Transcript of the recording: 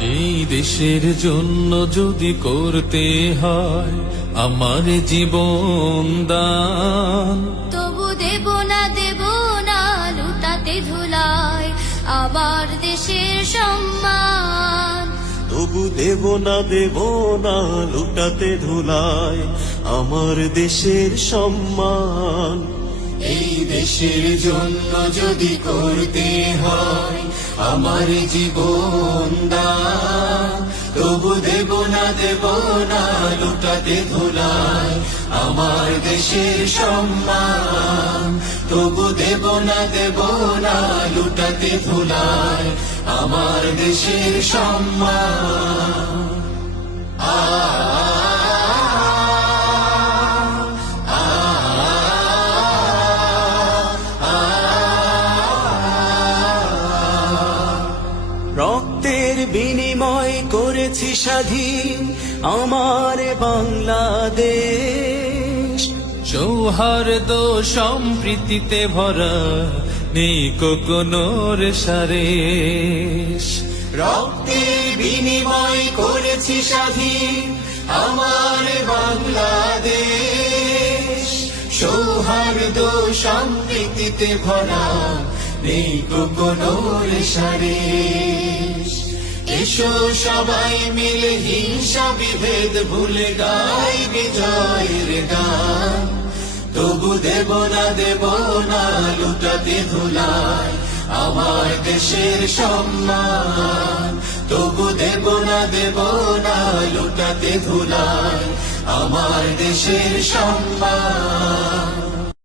এই দেশের জন্য যদি করতে হয় আমার জীবন দান, তবু দেব না লুটাতে ধুলায় আমার দেশের সম্মান। তবু দেব না লুটাতে ধুলায় আমার দেশের সম্মান। এই দেশের জন্য যদি করতে হয় আমার জীবন দান, তবু দেব না লুটাতে ধুলায় আমার দেশের সম্মান। তবু দেব না লুটাতে ধুলায় আমার দেশের সম্মান। রক্তের বিনিময় করেছি স্বাধীন আমার বাংলাদেশ। সৌহার্দ্য সম্প্রীতিতে ভরা নেই কোনো রেশারেশ। রক্তের বিনিময় করেছি স্বাধীন আমার বাংলাদেশ। সৌহার্দ্য সম্প্রীতিতে ভরা নেই কোনো রেশারেশ। এসো সবাই মিলে হিংসা বিভেদ ভুলে গাই বিজয়ের গান। তবু দেব না লুটাতে ধুলায় আমার দেশের সম্মান। তবু দেব না লুটাতে ধুলায় আমার দেশের সম্মান।